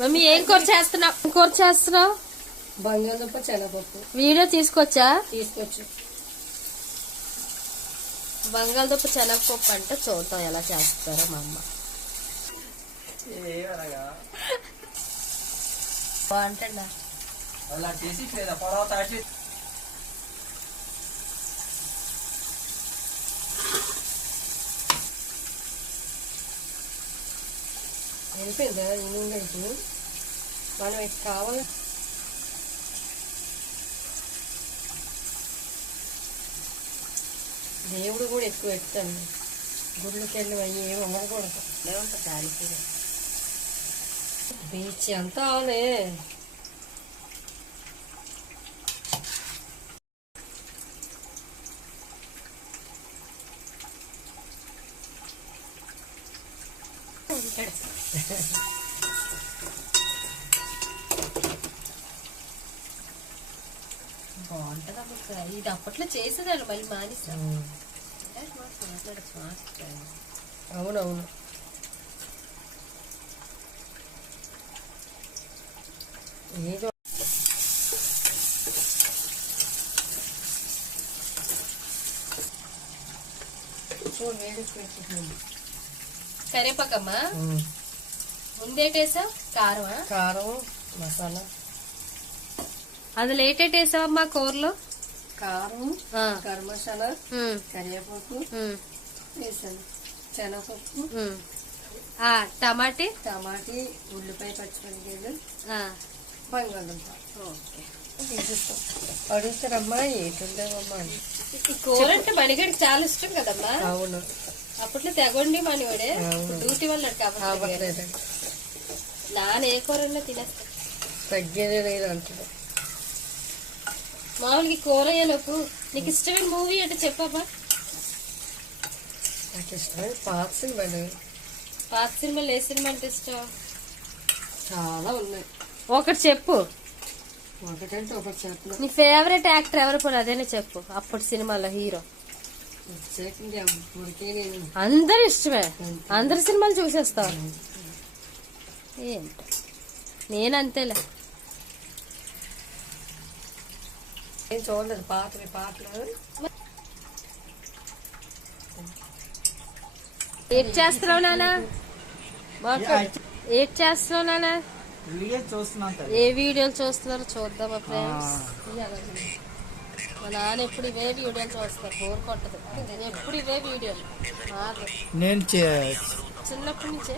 Mummy ఏం కూర చేస్తున్నావు ఏం కూర చేస్తున్నావు? బంగాళదుంప శనగపప్పు. వీడియో తీసుకొచ్చా? తీసుకొచ్చు. బంగాళదుంప శనగపప్పు అంటే చూద్దాం ఎలా చేస్తారో మా అమ్మ. బాగుంటుందా? వెళ్ళిపోయిందా ఈ నూనె మనం ఇది కావాలి దేవుడు కూడా ఎక్కువ ఎత్తాను గుళ్ళకి వెళ్ళి అయ్యి ఏమి అమ్మకూడదు. దానికి బీచ్ అంతా ఆలే. బాగుంటుంది అమ్మ ఇది అప్పట్లో చేసేదాన్ని మళ్ళీ మానేసాం. అవునవును. ఏదో కరేపాకమ్మా? ముందేటేసా కారమా? కారం మసాలా. అందులో ఏటేటేసావమ్మా కూరలో? కారం గరం మసాలా కరివేపాకు వేసాను. శనగపప్పు. టమాటీ? టమాటీ ఉల్లిపాయ పచ్చిమిరపకాయలు. బంగాళదుంప. ఓకే. అడుగుతారమ్మా ఏటుండేవమ్మా కూర అంటే మణిగడికి చాలా ఇష్టం కదమ్మా? అవును. అప్పట్లో తెగొండి మనవాడే. డ్యూటీ వల్ల కాబట్టి ఏ కూరన్నా తినేస్తా. తగ్గేదే లేదు అంటున్నా. మామూలుగా కూర అయ్యేలోపు నీకు ఇష్టమైన మూవీ అంటే చెప్పమ్మా నాకు ఇష్టమైన పాత సినిమాలు. పాత సినిమాలు ఏ సినిమా అంటే ఇష్టం? చాలా ఉన్నాయి. ఒకటి చెప్పు. ఒకటంటే ఒకటి చెప్పను. నీ ఫేవరెట్ యాక్టర్ ఎవరు కూడా అదేనే చెప్పు. అప్పటి సినిమాలో హీరో. నేను. అందరు ఇష్టమే. అందరి సినిమాలు చూసేస్తావు ఏంటో? నేనంతేలే. ఏం చూడలేదు పాటలు పాటలు. ఏం చేస్తున్నావు నాన్న? ఏం చేస్తున్నావు నాన్న? వీడియో చూస్తున్నాం తల్లి. ఏ వీడియోలు చూస్తున్నారో చూద్దామా ఫ్రెండ్స్ మా నాన్న ఎప్పుడు ఇవే వీడియోలు చూస్తారు బోర్ కొట్టదు. ఎప్పుడు ఇవే వీడియోలు. నేను చే- చిన్నప్పటి నుంచే